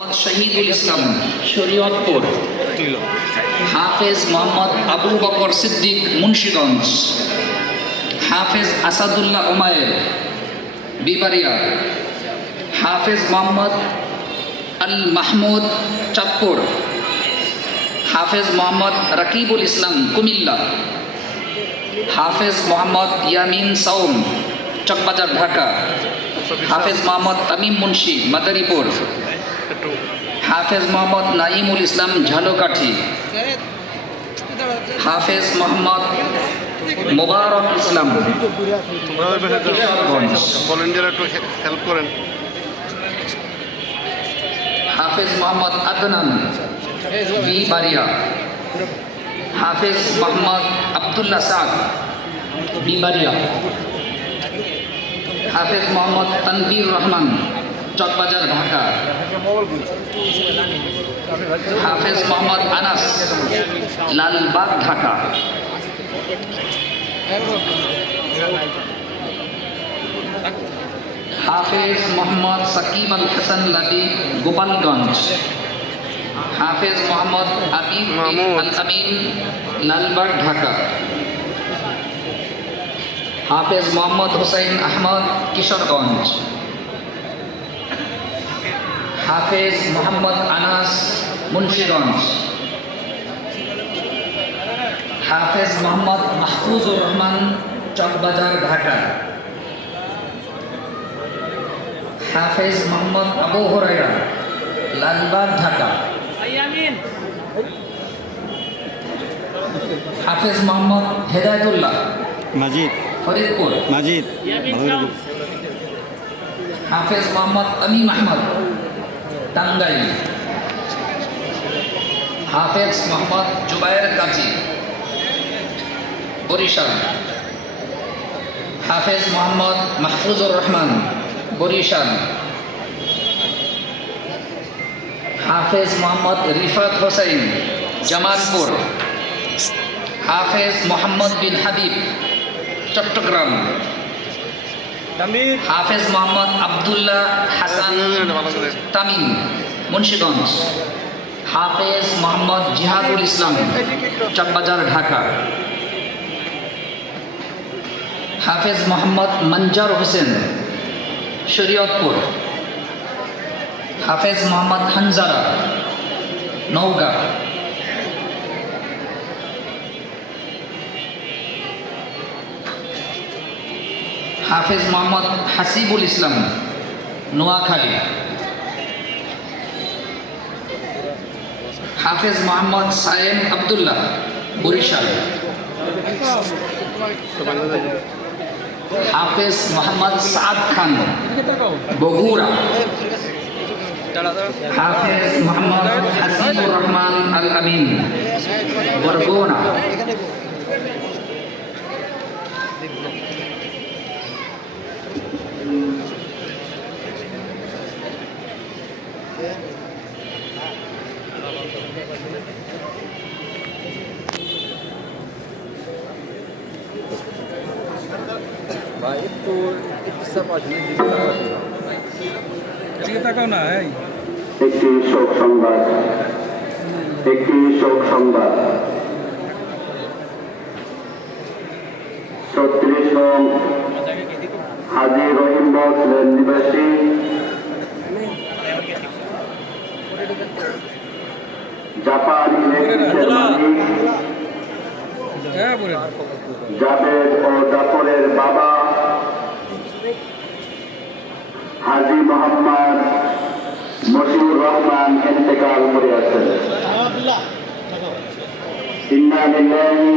শহীদুল ইসলাম শরীয়তপুর, হাফেজ মোহাম্মদ আবু বকর সিদ্দিক মুন্সিগঞ্জ, হাফেজ আসাদুল্লাহ ওমায়ের বিবারিয়া হাফেজ মোহাম্মদ আল মাহমুদ চাঁদপুর, হাফেজ মোহাম্মদ রাকিবুল ইসলাম কুমিল্লা, হাফেজ মোহাম্মদ ইয়ামিন সাউম চকবাজার ঢাকা, হাফেজ মোহাম্মদ তামিম মুন্সি মাদারীপুর। হাফেজ মোহাম্মদ নাইমুল ইসলাম ঝালকাঠি। হাফেজ মোহাম্মদ মোবারক ইসলাম। হেল্প করেন। হাফেজ মোহাম্মদ আদনান বি বারিয়া হাফেজ মোহাম্মদ আবদুল্লাহ সাদ বি বারিয়া হাফেজ মোহাম্মদ তানবীর রহমান চকবাজার ঢাকা। হাফেজ মোহাম্মদ আনাস লালবাগ ঢাকা। হাফেজ মোহাম্মদ সাকিব আল হাসান লাদি গোপালগঞ্জ। হাফেজ মোহাম্মদ মাহমুদ। আল আমিন লালবাগ ঢাকা। হাফেজ মোহাম্মদ হুসাইন আহমদ কিশোরগঞ্জ। হাফেজ মোহাম্মদ আনাস মুন্সিগঞ্জ। হাফেজ মোহাম্মদ মাহফুজুর রহমান চকবাজার ঢাকা। হাফেজ মোহাম্মদ আবু হরাইরা লালবাগ ঢাকা। হাফেজ মোহাম্মদ হেদায়তুল্লাহ মাজিদ। ফরিদপুর। মাজিদ। হাফেজ মোহাম্মদ আমিম আহমদ টাঙ্গাইল। হাফেজ মোহাম্মদ জুবায়ের কাজী বরিশাল। হাফেজ মোহাম্মদ মাহফুজুর রহমান বরিশাল। হাফেজ মোহাম্মদ রিফাত হোসেন জামালপুর। হাফেজ মোহাম্মদ বিন হাবিব চট্টগ্রাম। হাফেজ মোহাম্মদ আবদুল্লাহ হাসান তামিম মুন্সিগঞ্জ। হাফেজ মোহাম্মদ জিহাদুল ইসলাম চকবাজার ঢাকা। হাফেজ মোহাম্মদ মঞ্জার হোসেন শরীয়তপুর। হাফেজ মোহাম্মদ হানজারা নওগাঁ। হাফেজ মোহাম্মদ হাসিবুল ইসলাম নোয়াখালী। হাফেজ মোহাম্মদ সায়েম আবদুল্লাহ, বরিশাল। হাফেজ মোহাম্মদ সাদ খান, বগুড়া। হাফেজ মোহাম্মদ হাসিবুর রহমান আল আমিন, বরগুনা। এদিকে তাকাও না এই। একটি শোক সংবাদ। একটি শোক সংবাদ। ছত্রিশ নং হাজি রহিমবাগ লেন নিবাসী। জাপান ইলেকট্রিকের মালিক। হ্যাঁ জাবেদ ও জাফরের বাবা হাজি মোহাম্মদ মশিউর রহমান ইন্তেকাল করিয়াছেন ইন্না লিল্লাহি